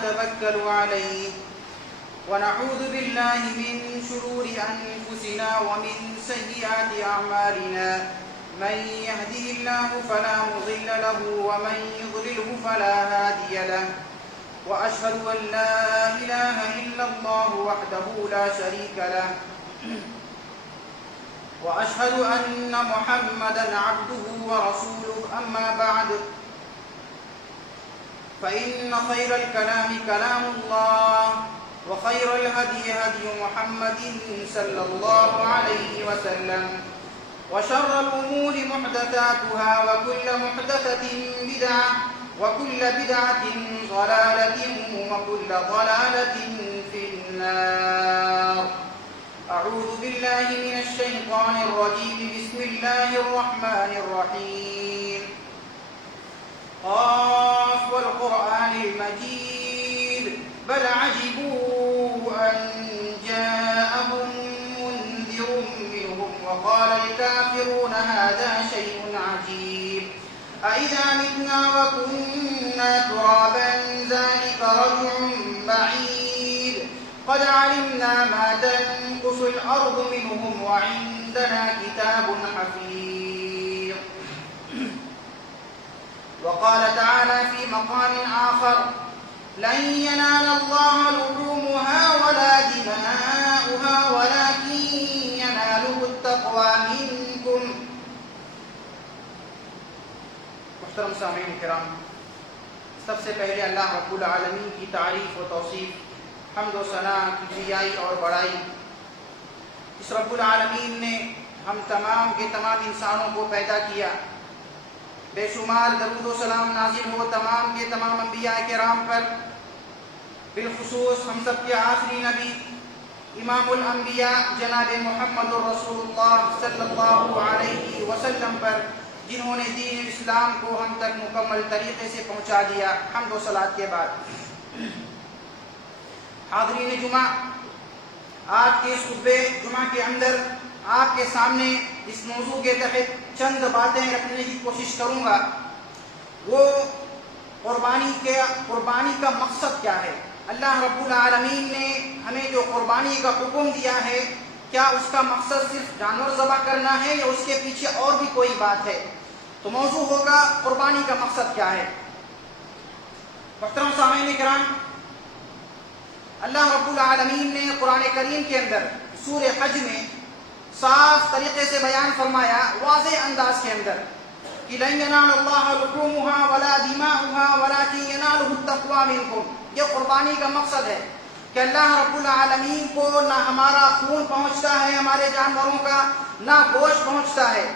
ونتوكل عليه ونعوذ بالله من شرور أنفسنا ومن سيئات أعمالنا من يهده الله فلا مضل له ومن يضلله فلا هادي له وأشهد أن لا إله إلا الله وحده لا شريك له وأشهد أن محمدا عبده ورسوله أما بعد فإن خير الكلام كلام الله وخير الهدي هدي محمد صلى الله عليه وسلم وشر الأمور محدثاتها وكل محدثة بدعة وكل بدعة ضلالة وكل ضلالة في النار. أعوذ بالله من الشيطان الرجيم. بسم الله الرحمن الرحيم. قاف والقرآن المجيد بل عجبوا أن جاءهم منذر منهم وقال الكافرون هذا شيء عجيب أإذا متنا وكنا ترابا ذلك رجع بعيد قد علمنا ما تنقص الأرض منهم وعندنا كتاب حفيظ. وقال تعالى في مقام آخر لن ينال الله لحومها ولا دماؤها ولكن يناله التقوى منكم. محترم سامعین کرام، سب سے پہلے اللہ رب العالمین کی تعریف و توصیف، حمد و ثنا، کبریائی اور بڑائی اس رب العالمین نے ہم تمام کے تمام انسانوں کو پیدا کیا. بے شمار درود و سلام نازل ہو تمام کے تمام انبیاء کرام پر، بالخصوص ہم سب کے آخری نبی امام الانبیاء جناب محمد رسول اللہ صلی اللہ علیہ وسلم پر، جنہوں نے دین اسلام کو ہم تک مکمل طریقے سے پہنچا دیا. حمد و صلات کے بعد حاضرین جمعہ، آج کے اس خطبہ جمعہ کے اندر آپ کے سامنے اس موضوع کے تحت چند باتیں رکھنے کی کوشش کروں گا. وہ قربانی کا مقصد کیا ہے؟ اللہ رب العالمین نے ہمیں جو قربانی کا حکم دیا ہے، کیا اس کا مقصد صرف جانور ذبح کرنا ہے یا اس کے پیچھے اور بھی کوئی بات ہے؟ تو موضوع ہوگا قربانی کا مقصد کیا ہے. محترم سامعین کرام، اللہ رب العالمین نے قرآن کریم کے اندر سورہ حج میں صاف طریقے سے بیان فرمایا، واضح انداز کے اندر، کہ لن ینال اللہ لحومها ولا دماؤها ولکن ینالہ التقوی منکم. یہ قربانی کا مقصد ہے کہ اللہ رب العالمین کو نہ ہمارا خون پہنچتا ہے، ہمارے جانوروں کا نہ گوشت پہنچتا ہے،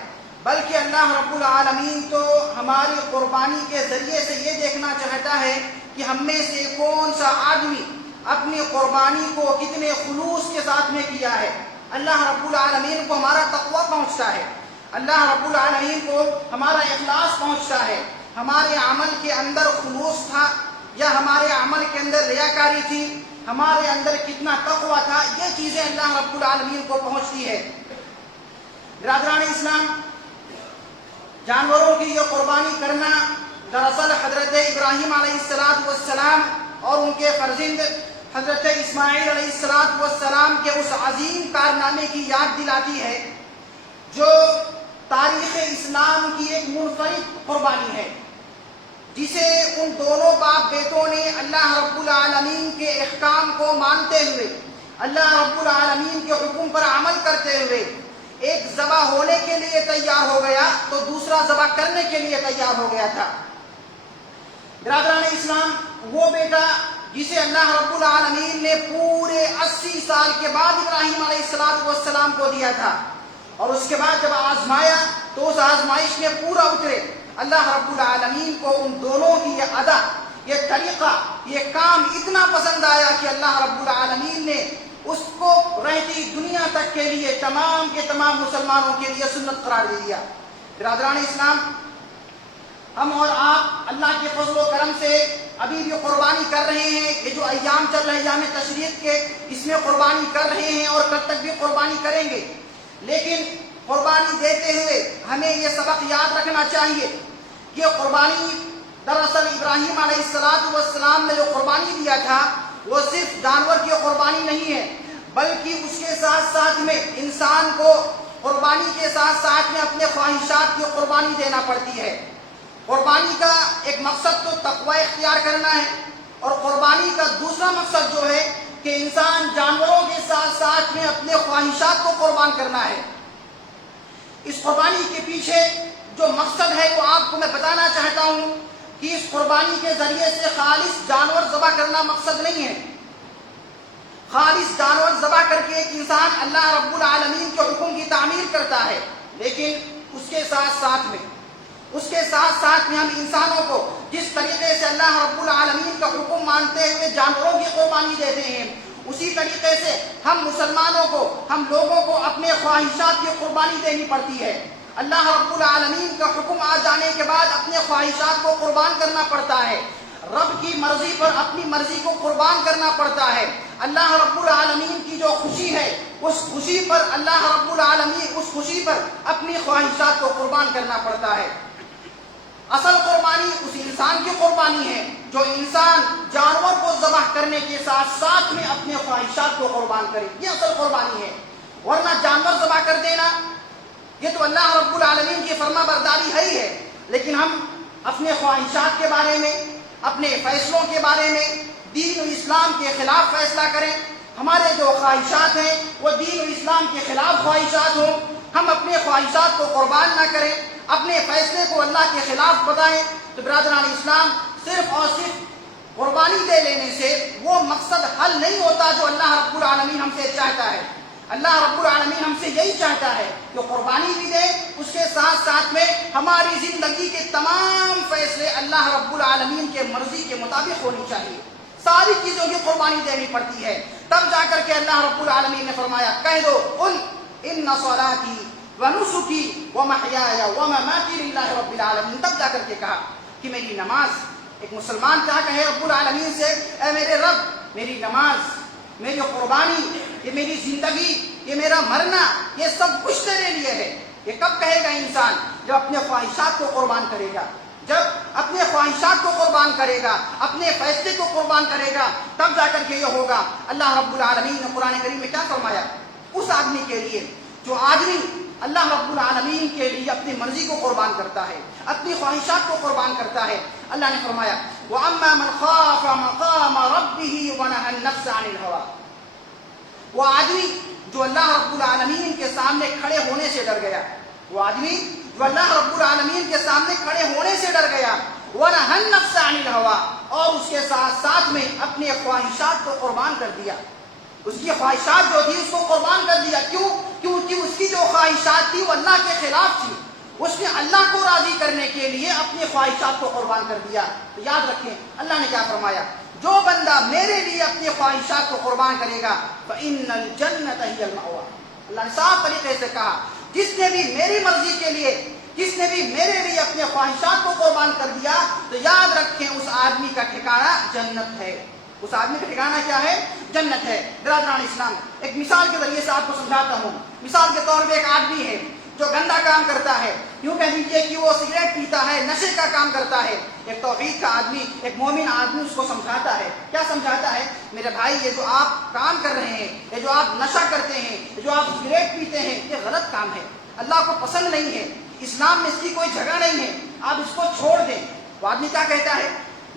بلکہ اللہ رب العالمین تو ہماری قربانی کے ذریعے سے یہ دیکھنا چاہتا ہے کہ ہم میں سے کون سا آدمی اپنی قربانی کو کتنے خلوص کے ساتھ میں کیا ہے. اللہ رب العالمین کو ہمارا تقوی پہنچتا ہے، اللہ رب العالمین کو ہمارا اخلاص پہنچتا ہے، ہمارے عمل کے اندر خلوص تھا یا ہمارے عمل کے اندر ریاکاری تھی، ہمارے اندر کتنا تقوی تھا، یہ چیزیں اللہ رب العالمین کو پہنچتی ہے. برادران اسلام، جانوروں کی یہ قربانی کرنا دراصل حضرت ابراہیم علیہ السلام اور ان کے فرزند حضرت اسماعیل علیہ السلام کے اس عظیم کارنامے کی یاد دلاتی ہے جو تاریخ اسلام کی ایک منفرد قربانی ہے، جسے ان دونوں باپ بیٹوں نے اللہ رب العالمین کے احکام کو مانتے ہوئے، اللہ رب العالمین کے حکم پر عمل کرتے ہوئے، ایک ذبح ہونے کے لیے تیار ہو گیا تو دوسرا ذبح کرنے کے لیے تیار ہو گیا تھا. برادران اسلام، وہ بیٹا جسے اللہ رب العالمین نے پورے 80 سال کے بعد ابراہیم علیہ السلام کو دیا تھا، اور اس کے بعد جب آزمایا تو اس آزمائش میں پورا اترے. اللہ رب العالمین کو ان دونوں کی یہ ادا، یہ طریقہ، یہ کام اتنا پسند آیا کہ اللہ رب العالمین نے اس کو رہتی دنیا تک کے لیے تمام کے تمام مسلمانوں کے لیے سنت قرار دے دیا. برادران اسلام، ہم اور آپ اللہ کے فضل و کرم سے ابھی بھی قربانی کر رہے ہیں. یہ جو ایام چل رہے ہیں، ایام تشریق کے، اس میں قربانی کر رہے ہیں اور کل تک بھی قربانی کریں گے. لیکن قربانی دیتے ہوئے ہمیں یہ سبق یاد رکھنا چاہیے کہ قربانی دراصل ابراہیم علیہ السلام نے جو قربانی قربانی دیا تھا وہ صرف جانور کی قربانی نہیں ہے، بلکہ اس کے ساتھ ساتھ میں انسان کو قربانی کے ساتھ ساتھ میں اپنے خواہشات کی قربانی دینا پڑتی ہے۔ قربانی کا ایک مقصد تو تقوی اختیار کرنا ہے، اور قربانی کا دوسرا مقصد جو ہے کہ انسان جانوروں کے ساتھ ساتھ میں اپنے خواہشات کو قربان کرنا ہے۔ اس قربانی کے پیچھے جو مقصد ہے وہ آپ کو میں بتانا چاہتا ہوں کہ اس قربانی کے ذریعے سے خالص جانور ذبح کرنا مقصد نہیں ہے۔ خالص جانور ذبح کر کے ایک انسان اللہ رب العالمین کے حکم کی تعمیل کرتا ہے، لیکن اس کے ساتھ ساتھ میں ہم انسانوں کو جس طریقے سے اللہ رب العالمین کا حکم مانتے ہوئے جانوروں کی قربانی دیتے ہیں، اسی طریقے سے ہم مسلمانوں کو، ہم لوگوں کو اپنے خواہشات کی قربانی دینی پڑتی ہے۔ اللہ رب العالمین کا حکم آ جانے کے بعد اپنے خواہشات کو قربان کرنا پڑتا ہے، رب کی مرضی پر اپنی مرضی کو قربان کرنا پڑتا ہے۔ اللہ رب العالمین کی جو خوشی ہے اس خوشی پر اللہ رب العالمین اس خوشی پر اپنی خواہشات کو قربان کرنا پڑتا ہے۔ اصل قربانی اس انسان کی قربانی ہے جو انسان جانور کو ذبح کرنے کے ساتھ ساتھ میں اپنے خواہشات کو قربان کرے، یہ اصل قربانی ہے۔ ورنہ جانور ذبح کر دینا یہ تو اللہ رب العالمین کی فرما برداری ہے ہی ہے، لیکن ہم اپنے خواہشات کے بارے میں، اپنے فیصلوں کے بارے میں دین و اسلام کے خلاف فیصلہ کریں، ہمارے جو خواہشات ہیں وہ دین و اسلام کے خلاف خواہشات ہوں، ہم اپنے خواہشات کو قربان نہ کریں، اپنے فیصلے کو اللہ کے خلاف بتائیں، تو برادران اسلام صرف اور صرف قربانی دے لینے سے وہ مقصد حل نہیں ہوتا جو اللہ رب العالمین ہم سے چاہتا ہے۔ اللہ رب العالمین ہم سے یہی چاہتا ہے کہ قربانی بھی دے، اس کے ساتھ ساتھ میں ہماری زندگی کے تمام فیصلے اللہ رب العالمین کے مرضی کے مطابق ہونی چاہیے، ساری چیزوں کی قربانی دینی پڑتی ہے۔ تب جا کر کے اللہ رب العالمین نے فرمایا، کہہ دو قل ان صلاتی ونسکی ومحیای ومماتی للہ رب العالمین، تب جا کر کے کہا کہ میری نماز، ایک مسلمان کیا کہے رب العالمین سے، اے میرے رب، میری نماز، میری قربانی، یہ میری زندگی، یہ میرا مرنا، یہ سب کچھ تیرے لیے ہے۔ یہ کب کہے گا انسان؟ جب اپنے خواہشات کو قربان کرے گا، جب اپنے خواہشات کو قربان کرے گا، اپنے فیصلے کو قربان کرے گا، تب جا کر کے یہ ہوگا۔ اللہ رب العالمین نے قرآن کریم میں کیا فرمایا؟ اس آدمی کے لیے جو آدمی اللہ رب العالمین کے لیے اپنی مرضی کو قربان کرتا ہے، اپنی خواہشات کو قربان کرتا ہے، اللہ نے فرمایا وَأَمَّا مَنْ خَافَ مَقَامَ رَبِّهِ وَنَهَى النَّفْسَ عَنِ الْهَوَىٰ، وہ آدمی جو اللہ رب العالمین کے سامنے کھڑے ہونے سے ڈر گیا، وہ آدمی جو اللہ رب العالمین کے سامنے کھڑے ہونے سے ڈر گیا، وَنَهَى النَّفْسَ عَنِ الْهَوَىٰ، اور اس کے ساتھ ساتھ میں اپنے خواہشات کو قربان کر دیا، اس کی خواہشات جو تھی اس کو قربان کر دیا۔ کیوں؟ کیونکہ اس کی جو خواہشات تھی وہ اللہ کے خلاف تھی، اس نے اللہ کو راضی کرنے کے لیے اپنی خواہشات کو قربان کر دیا۔ تو یاد رکھیں اللہ نے کیا فرمایا، جو بندہ میرے لیے اپنی خواہشات کو قربان کرے گا فَإِنَّ الْجَنَّةَ ہِيَ الْمَأْوَىٰ، اللہ نے صاف طریقے سے کہا جس نے بھی میری مرضی کے لیے، جس نے بھی میرے لیے اپنے خواہشات کو قربان کر دیا، تو یاد رکھیں اس آدمی کا ٹھکانہ جنت ہے۔ اس آدمی کا ٹھکانہ کیا ہے؟ جنت ہے۔ برادران اسلام، ایک مثال کے ذریعے سے آپ کو سمجھاتا ہوں۔ مثال کے طور پہ ایک آدمی ہے جو گندا کام کرتا ہے، یوں کہہ دیجیے کہ وہ سگریٹ پیتا ہے، نشے کا کام کرتا ہے۔ ایک توحید کا آدمی، ایک مومن آدمی اس کو سمجھاتا ہے۔ کیا سمجھاتا ہے؟ میرے بھائی یہ جو آپ کام کر رہے ہیں، یہ جو آپ نشہ کرتے ہیں، یہ جو آپ سگریٹ پیتے ہیں، یہ غلط کام ہے، اللہ کو پسند نہیں ہے، اسلام میں اس کی کوئی جگہ نہیں ہے، آپ اس کو چھوڑ دیں۔ وہ آدمی کیا کہتا ہے؟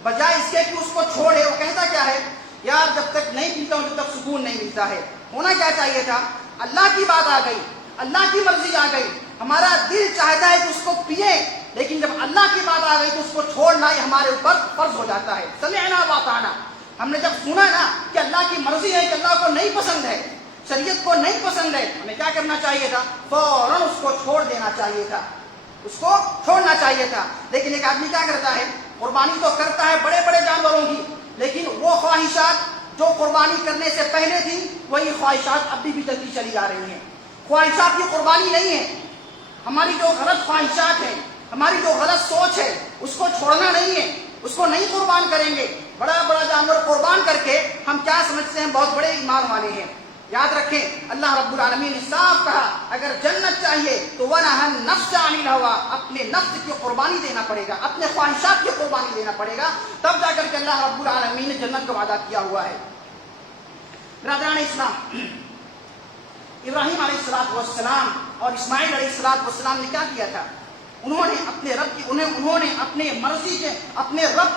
بجائے اس کے کہ اس کو چھوڑے، وہ کہتا کیا ہے؟ یار جب تک نہیں پیتا ہوں جب تک سکون نہیں ملتا ہے۔ ہونا کیا چاہیے تھا؟ اللہ کی بات آ گئی، اللہ کی مرضی آ گئی، ہمارا دل چاہتا ہے کہ اس کو پیے، لیکن جب اللہ کی بات آ گئی تو اس کو چھوڑنا یہ ہمارے اوپر فرض ہو جاتا ہے۔ سمعنا وأطعنا، ہم نے جب سنا نا کہ اللہ کی مرضی ہے، کہ اللہ کو نہیں پسند ہے، شریعت کو نہیں پسند ہے، ہمیں کیا کرنا چاہیے تھا؟ فوراً اس کو چھوڑ دینا چاہیے تھا، اس کو چھوڑنا چاہیے تھا۔ لیکن ایک آدمی کیا کرتا ہے؟ قربانی تو کرتا ہے بڑے بڑے جانوروں کی، لیکن وہ خواہشات جو قربانی کرنے سے پہلے تھی وہی خواہشات ابھی بھی چلتی چلی آ رہی ہیں۔ خواہشات کی قربانی نہیں ہے، ہماری جو غلط خواہشات ہیں، ہماری جو غلط سوچ ہے، اس کو چھوڑنا نہیں ہے، اس کو نہیں قربان کریں گے۔ بڑا بڑا جانور قربان کر کے ہم کیا سمجھتے ہیں؟ بہت بڑے ایمان والے ہیں، یاد رکھیں اللہ رب العالمین نے صاف کہا اگر جنت چاہیے تو وَنَهَا النَّفْسَ عَنِ الْهَوَىٰ، اپنے نفس کی قربانی دینا پڑے گا، اپنے خواہشات کی قربانی دینا پڑے گا، تب جا کر کے اللہ رب العالمین نے جنت کا وعدہ کیا ہوا ہے۔ برادران اسلام، ابراہیم علیہ السلام اور اسماعیل علیہ السلام نے کیا کیا تھا؟ انہوں نے اپنے رب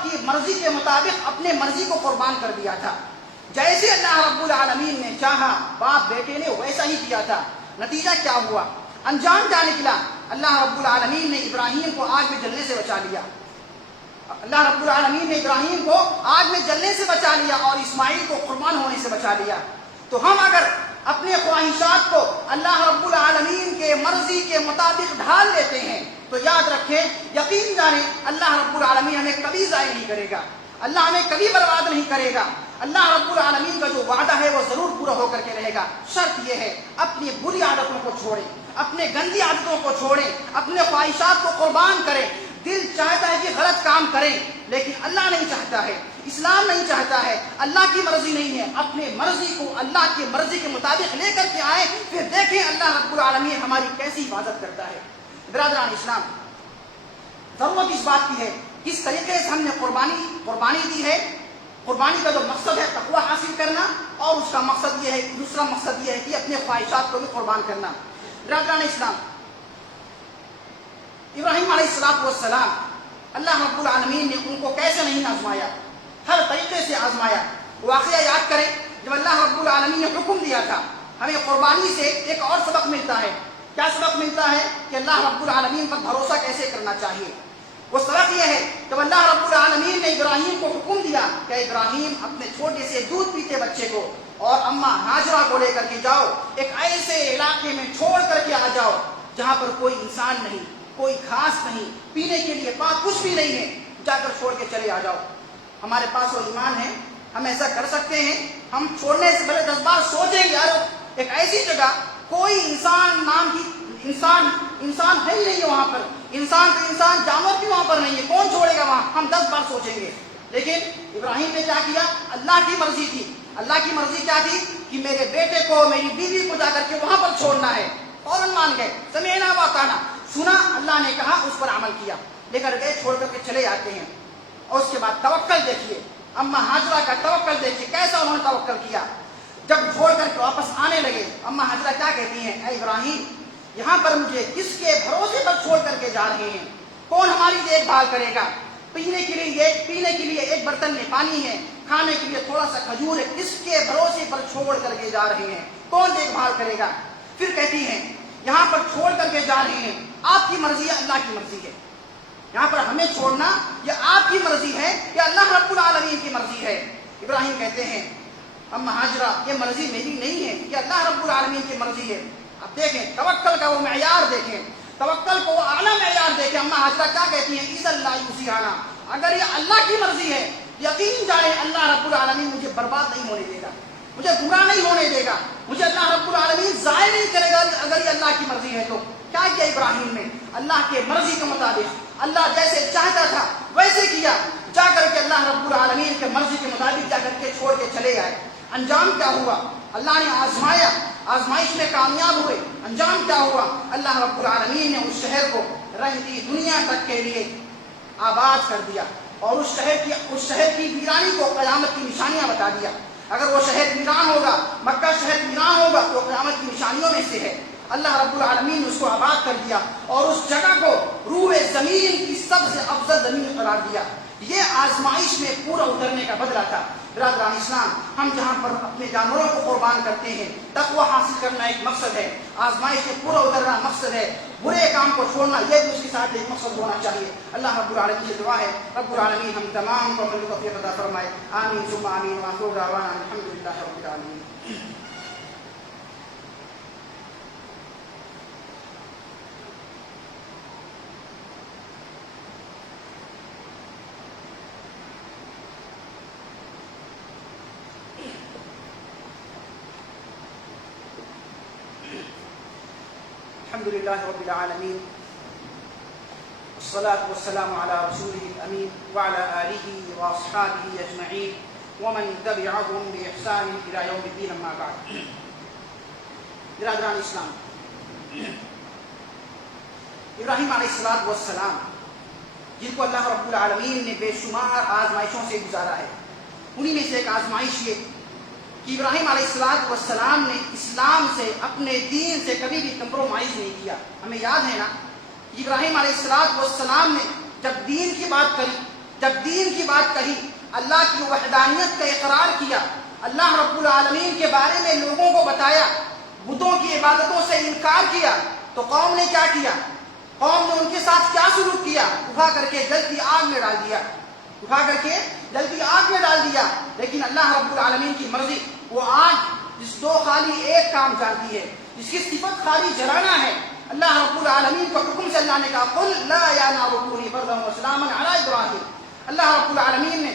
کی مرضی کے مطابق اپنے مرضی کو قربان کر دیا تھا۔ جیسے اللہ رب العالمین نے چاہا باپ بیٹے نے ویسا ہی کیا تھا۔ نتیجہ کیا ہوا؟ انجام کیا نکلا؟ اللہ رب العالمین نے ابراہیم کو آگ میں جلنے سے بچا لیا۔ اللہ رب العالمین نے ابراہیم کو آگ میں جلنے سے بچا لیا اور اسماعیل کو قربان ہونے سے بچا لیا۔ تو ہم اگر اپنے خواہشات کو اللہ رب العالمین کے مرضی کے مطابق ڈھال لیتے ہیں تو یاد رکھیں، یقین جانیں اللہ رب العالمین ہمیں کبھی ضائع نہیں کرے گا، اللہ ہمیں کبھی برباد نہیں کرے گا۔ اللہ رب العالمین کا جو وعدہ ہے وہ ضرور پورا ہو کر کے رہے گا۔ شرط یہ ہے اپنی بری عادتوں کو چھوڑیں، اپنے گندی عادتوں کو چھوڑیں، اپنے خواہشات کو قربان کریں۔ دل چاہتا ہے کہ غلط کام کریں لیکن اللہ نہیں چاہتا ہے، اسلام نہیں چاہتا ہے، اللہ کی مرضی نہیں ہے۔ اپنے مرضی کو اللہ کی مرضی کے مطابق لے کر کے آئیں، پھر دیکھیں اللہ رب العالمین ہماری کیسی حفاظت کرتا ہے۔ برادران اسلام، ضرورت اس بات کی ہے کس طریقے سے ہم نے قربانی دی ہے۔ قربانی کا جو مقصد ہے تقویٰ حاصل کرنا، اور اس کا مقصد یہ ہے، دوسرا مقصد یہ ہے کہ اپنے خواہشات کو بھی قربان کرنا۔ برادران اسلام، ابراہیم علیہ السلام اللہ رب العالمین نے ان کو کیسے نہیں آزمایا، ہر طریقے سے آزمایا۔ واقعہ یاد کریں، جب اللہ رب العالمین نے حکم دیا تھا، ہمیں قربانی سے ایک اور سبق ملتا ہے۔ کیا سبق ملتا ہے؟ کہ اللہ رب العالمین پر بھروسہ کیسے کرنا چاہیے۔ وہ سبق یہ ہے، جب اللہ رب العالمین نے ابراہیم کو حکم دیا کہ ابراہیم اپنے چھوٹے سے دودھ پیتے بچے کو اور اماں ہاجرہ کو لے کر کے جاؤ، ایک ایسے علاقے میں چھوڑ کر کے آ جاؤ جہاں پر کوئی انسان نہیں، کوئی گھاس نہیں، پینے کے لیے پاک کچھ بھی نہیں ہے، جا کر چھوڑ کے چلے آ جاؤ۔ ہمارے پاس وہ ایمان ہے، ہم ایسا کر سکتے ہیں؟ ہم چھوڑنے سے پہلے 10 بار سوچیں گے، یار ایک ایسی جگہ کوئی انسان نام کی انسان ہے ہی نہیں ہے، وہاں پر انسان جانور بھی وہاں پر نہیں ہے، کون چھوڑے گا وہاں؟ ہم 10 بار سوچیں گے۔ لیکن ابراہیم نے کیا کیا؟ اللہ کی مرضی تھی۔ اللہ کی مرضی کیا تھی؟ کہ میرے بیٹے کو، میری بیوی کو جا کر کے وہاں پر چھوڑنا ہے۔ فوراً مان گئے، سمعنا واطعنا، سنا، اللہ نے کہا، اس پر عمل کیا، لے کر گئے، چھوڑ کر کے چلے آتے ہیں۔ اور اس کے بعد توکل دیکھیے، اماں ہاجرہ کا توکل دیکھیے، کیسا انہوں نے توکل کیا۔ جب چھوڑ کر کے واپس آنے لگے، اماں ہاجرہ کیا کہتی ہیں؟ اے ابراہیم، یہاں پر مجھے کس کے بھروسے پر چھوڑ کر کے جا رہے ہیں؟ کون ہماری دیکھ بھال کرے گا؟ پینے کے لیے ایک برتن میں پانی ہے، کھانے کے لیے تھوڑا سا کھجور ہے، کس کے بھروسے پر چھوڑ کر کے جا رہے ہیں؟ کون دیکھ بھال کرے گا؟ پھر کہتی ہیں یہاں پر چھوڑ کر کے جا رہے ہیں، آپ کی مرضی ہے، اللہ کی مرضی ہے؟ یہاں پر ہمیں چھوڑنا یہ آپ کی مرضی ہے یا اللہ رب العالمین کی مرضی ہے؟ ابراہیم کہتے ہیں اماں ہاجرہ، یہ مرضی میری نہیں ہے، یہ اللہ رب العالمین کی مرضی ہے۔ اب دیکھیں توکل کا وہ معیار، دیکھیں توکل کو وہ اعلیٰ معیار دیکھیں۔ اماں ہاجرہ کیا کہتی ہیں؟ اذا لا یصیعنا، اگر یہ اللہ کی مرضی ہے، یقین جائیں اللہ رب العالمین مجھے برباد نہیں ہونے دے گا، مجھے گمراہ نہیں ہونے دے گا، مجھے اللہ رب العالمین ضائع نہیں کرے گا اگر یہ اللہ کی مرضی ہے۔ تو کیا کیا ابراہیم نے؟ اللہ کے مرضی کے مطابق، اللہ جیسے چاہتا تھا ویسے کیا، جا کر کے اللہ رب العالمین کے مرضی کے مطابق جا کر کے چھوڑ کے چلے آئے۔ انجام کیا ہوا؟ اللہ نے آزمایا، آزمائش میں کامیاب ہوئے۔ انجام کیا ہوا؟ اللہ رب العالمین نے اس شہر کو رہتی دنیا تک کے لیے آباد کر دیا، اور اس شہر کی ویرانی کو قیامت کی نشانیاں بتا دیا۔ اگر وہ شہر ویران ہوگا، مکہ شہر ویران ہوگا، تو قیامت کی نشانیوں میں سے ہے۔ اللہ رب العالمین نے اس کو آباد کر دیا اور اس جگہ کو روح زمین کی سب سے افضل زمین قرار دیا۔ یہ آزمائش میں پورا اترنے کا بدلہ تھا۔ برادران اسلام، ہم جہاں پر اپنے جانوروں کو قربان کرتے ہیں، تقویٰ حاصل کرنا ایک مقصد ہے، آزمائش میں پورا اترنا مقصد ہے، برے کام کو چھوڑنا یہ بھی اس کے ساتھ ایک مقصد ہونا چاہیے۔ اللہ رب العالمین سے دعا ہے رب العالمین ہم تمام کو عمل توفیق عطا فرمائے۔ آمین ثم آمین، وآخر دعوانا الحمدللہ رب العالمین۔ الحمد للہ رب العالمین، والصلاة والسلام على رسوله الأمين وعلى آله وأصحابه أجمعين ومن تبعهم بإحسان إلى يوم الدين، أما بعد۔ برادران اسلام، ابراہیم علیہ السلام جن کو اللہ رب العالمین نے بے شمار آزمائشوں سے گزارا ہے، انہی میں سے ایک آزمائش یہ کہ ابراہیم علیہ السلام نے اسلام سے، اپنے دین سے کبھی بھی کمپرومائز نہیں کیا۔ ہمیں یاد ہے نا کہ ابراہیم علیہ السلام نے جب دین کی بات کری، جب دین کی بات کہی، اللہ کی وحدانیت کا اقرار کیا، اللہ رب العالمین کے بارے میں لوگوں کو بتایا، بتوں کی عبادتوں سے انکار کیا، تو قوم نے کیا کیا؟ قوم نے ان کے ساتھ کیا سلوک کیا؟ اٹھا کر کے جلدی آگ میں ڈال دیا، اٹھا کر کے جلدی آگ میں ڈال دیا۔ لیکن اللہ رب العالمین کی مرضی، وہ آگ جس دو خالی ایک کام جانتی ہے، جس کی صفت خالی جلانا ہے، اللہ رب العالمین کو حکم سے اللہ نے کہا قل لا یا نار کونی بردا وسلاما علی ابراہیم۔ اللہ رب العالمین نے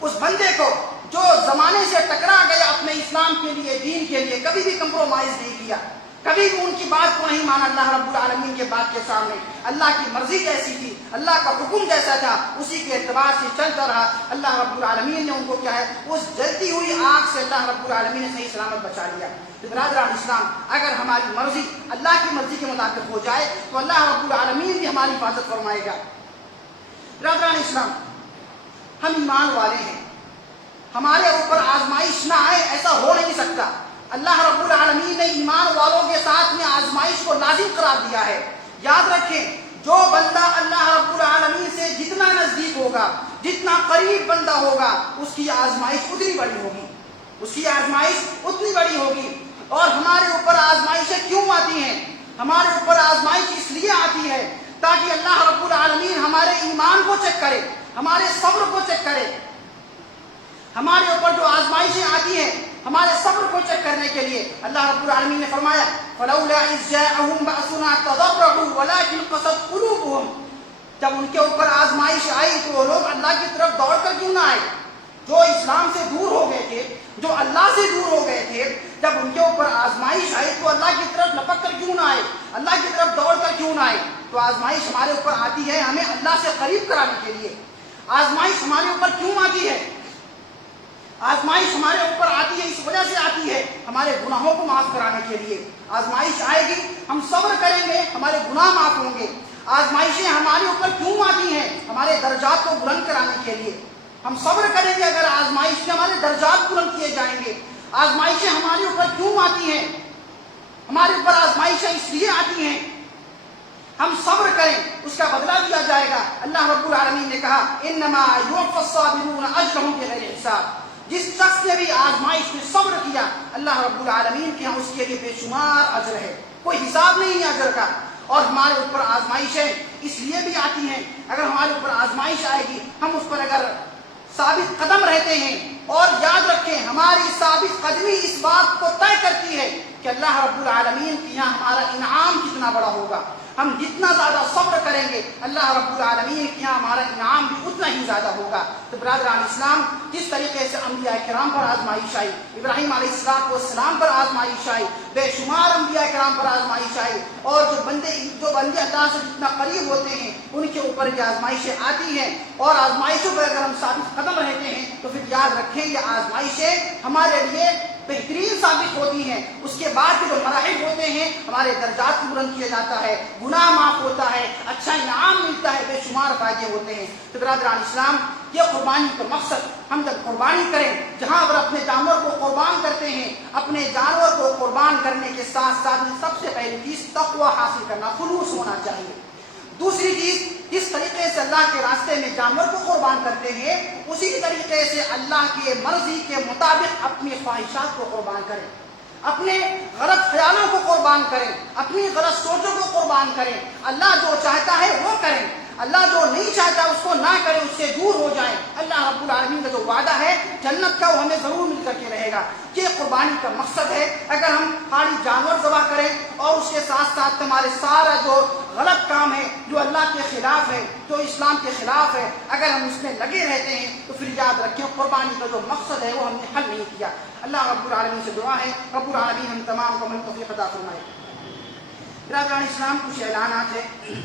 اس بندے کو جو زمانے سے ٹکرا گیا اپنے اسلام کے لیے، دین کے لیے، کبھی بھی کمپرومائز نہیں کیا، کبھی بھی ان کی بات کو نہیں مانا اللہ رب العالمین کے بات کے سامنے۔ اللہ کی مرضی جیسی تھی، اللہ کا حکم جیسا تھا، اسی کے اعتبار سے چلتا رہا۔ اللہ رب العالمین نے ان کو کیا ہے، اس جلتی ہوئی آگ سے اللہ رب العالمین نے صحیح سلامت بچا لیا۔ برادران اسلام، اگر ہماری مرضی اللہ کی مرضی کے مطابق ہو جائے تو اللہ رب العالمین بھی ہماری حفاظت فرمائے گا۔ برادران اسلام، ہم ایمان والے ہیں، ہمارے اوپر آزمائش نہ آئے ایسا ہو نہیں سکتا۔ اللہ رب العالمین نے ایمان والوں کے ساتھ میں آزمائش کو لازم قرار دیا ہے۔ یاد رکھیں، جو بندہ اللہ رب العالمین سے جتنا نزدیک ہوگا، جتنا قریب بندہ ہوگا، اس کی آزمائش اتنی بڑی ہوگی، اس کی آزمائش اتنی بڑی ہوگی۔ اور ہمارے اوپر آزمائشیں کیوں آتی ہیں؟ ہمارے اوپر آزمائش اس لیے آتی ہے تاکہ اللہ رب العالمین ہمارے ایمان کو چیک کرے، ہمارے صبر کو چیک کرے۔ ہمارے اوپر جو آزمائشیں آتی ہیں ہمارے صبر کو چیک کرنے کے لیے، اللہ رب العالمین نے فرمایا فَلَوْلَا إِذْ جَاءَهُمْ بَأْسُنَا تَضَرَّعُوا وَلَكِنْ قَسَتْ قُلُوبُهُمْ۔ جب ان کے اوپر آزمائش آئی تو وہ لوگ اللہ کی طرف دوڑ کر کیوں نہ آئے؟ جو اسلام سے دور ہو گئے تھے، جو اللہ سے دور ہو گئے تھے، جب ان کے اوپر آزمائش آئی تو اللہ کی طرف لپک کر کیوں نہ آئے؟ اللہ کی طرف دوڑ کر کیوں نہ آئے؟ تو آزمائش ہمارے اوپر آتی ہے ہمیں اللہ سے قریب کرانے کے لیے۔ آزمائش ہمارے اوپر کیوں آتی ہے؟ آزمائش ہمارے اوپر آتی ہے اس وجہ سے آتی ہے ہمارے گناہوں کو معاف کرانے کے لیے۔ آزمائش آئے گی، ہم صبر کریں گے، ہمارے گناہ معاف ہوں گے۔ آزمائشیں ہمارے اوپر کیوں آتی ہیں؟ ہمارے درجات کو بلند کرانے کے لیے۔ ہم صبر کریں گے، اگر آزمائش سے ہمارے درجات بلند کیے جائیں گے۔ آزمائشیں ہمارے اوپر کیوں آتی ہیں؟ ہمارے اوپر آزمائشیں اس لیے آتی ہیں ہم صبر کریں، اس کا بدلہ دیا جائے گا۔ اللہ رب العالمین نے کہا انما یوفی الصابرون اجرهم بغیر حساب۔ جس شخص نے بھی آزمائش میں صبر کیا، اللہ رب العالمین کے ہاں اس کے لیے بے شمار اجر ہے، کوئی حساب نہیں ہے اجر کا۔ اور ہمارے اوپر آزمائشیں اس لیے بھی آتی ہیں، اگر ہمارے اوپر آزمائش آئے گی، ہم اس پر اگر ثابت قدم رہتے ہیں، اور یاد رکھیں ہماری ثابت قدمی اس بات کو طے کرتی ہے کہ اللہ رب العالمین کے یہاں ہمارا انعام کتنا بڑا ہوگا۔ ہم جتنا زیادہ صبر کریں گے، اللہ رب العالمین کے یہاں ہمارا انعام بھی اتنا ہی زیادہ ہوگا۔ تو برادران اسلام، جس طریقے سے انبیاء کرام پر آزمائش آئی، ابراہیم علیہ السلام پر آزمائش آئی، بے شمار انبیاء کرام پر آزمائش آئی، اور جو بندے اللہ سے جتنا قریب ہوتے ہیں ان کے اوپر یہ آزمائشیں آتی ہیں، اور آزمائشوں پر اگر ہم ثابت قدم رہتے ہیں تو پھر یاد رکھیں یہ آزمائشیں ہمارے لیے بہترین ثابت ہوتی ہیں۔ اس کے بعد کے جو مراحل ہوتے ہیں، ہمارے درجات کو بلند کیا جاتا ہے، گناہ معاف ہوتا ہے، اچھا انعام ملتا ہے، بے شمار فائدے ہوتے ہیں۔ تو برادران اسلام، یہ قربانی کا مقصد، ہم جب قربانی کریں، جہاں پر اپنے جانور کو قربان کرتے ہیں، اپنے جانور کو قربان کرنے کے ساتھ ساتھ سب سے پہلی چیز تقوی حاصل کرنا، خلوص ہونا چاہیے۔ دوسری چیز، جس طریقے سے اللہ کے راستے میں جانور کو قربان کرتے ہیں، اسی طریقے سے اللہ کی مرضی کے مطابق اپنی خواہشات کو قربان کریں، اپنے غلط خیالوں کو قربان کریں، اپنی غلط سوچوں کو قربان کریں۔ اللہ جو چاہتا ہے وہ کریں، اللہ جو نہیں چاہتا اس کو نہ کریں، اس سے دور ہو جائیں۔ اللہ رب العالمین کا جو وعدہ ہے جنت کا، وہ ہمیں ضرور مل کر کے رہے گا۔ یہ قربانی کا مقصد ہے۔ اگر ہم خالی جانور ذبح کریں اور اس کے ساتھ ساتھ ہمارے سارا جو غلط کام ہے، جو اللہ کے خلاف ہے، جو اسلام کے خلاف ہے، اگر ہم اس میں لگے رہتے ہیں تو پھر یاد رکھیں قربانی کا جو مقصد ہے وہ ہم نے حل نہیں کیا۔ اللہ رب العالمین سے دعا ہے رب العالمین ہم تمام کو من توفیق عطا فرمائے۔ برادران اسلام، کچھ اعلانات ہیں۔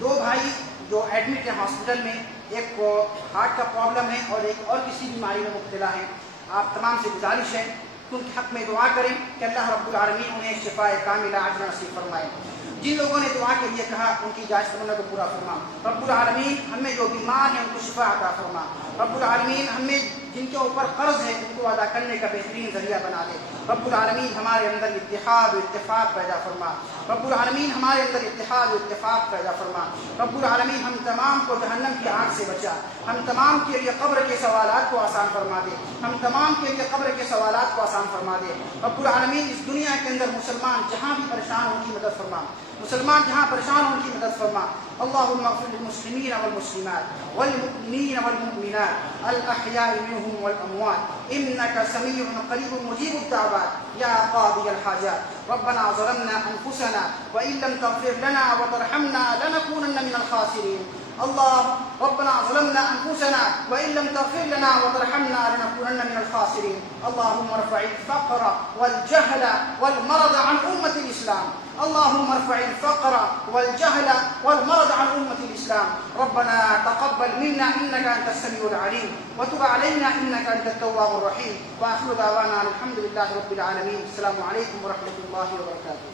دو بھائی جو ایڈمٹ ہیں ہاسپٹل میں، ایک کو ہارٹ کا پرابلم ہے اور ایک اور کسی بیماری میں مبتلا ہے۔ آپ تمام سے گزارش ہے تو ان کے حق میں دعا کریں کہ اللہ رب العالمین انہیں شفاء کاملہ عاجلہ نصیب فرمائے. جن لوگوں نے دعا کے لیے کہا ان کی جائز تمنا کو پورا فرما. رب العالمین ہمیں جو بیمار ہیں ان کو شفا عطا فرما. رب العالمین ہمیں جن کے اوپر قرض ہے ان کو ادا کرنے کا بہترین ذریعہ بنا دے. رب العالمین ہمارے اندر اتحاد و اتفاق پیدا فرما. رب العالمین ہمارے اندر اتحاد و اتفاق پیدا فرما. رب العالمین ہم تمام کو جہنم کی آگ سے بچا. ہم تمام کے لیے قبر کے سوالات کو آسان فرما دے. ہم تمام کے لیے قبر کے سوالات کو آسان فرما دے. رب العالمین اس دنیا کے اندر مسلمان جہاں بھی پریشان ہوں ان کی مدد فرما. مسلمان جہاں پریشان ہوں ان کی مدد فرما. اللهم اغفر للمسلمين والمسلمات والمؤمنين والمؤمنات الأحياء منهم والأموات إنك سميع قريب مجيب الدعوات يا قاضي الحاجات. ربنا ظلمنا أنفسنا وإن لم تغفر لنا وترحمنا لنكونن من الخاسرين. الله ربنا ظلمنا أنفسنا وإن لم تغفر لنا وترحمنا لنكونن من الخاسرين. اللهم ارفع الفقر والجهل والمرض عن أمة الإسلام. اللهم ارفع الفقر والجهل والمرض عن أمة الإسلام. ربنا تقبل منا إنك أنت السميع العليم وتب علينا إنك أنت التواب الرحيم. وآخر دعوانا الحمد لله رب العالمين. السلام عليكم ورحمة الله وبركاته.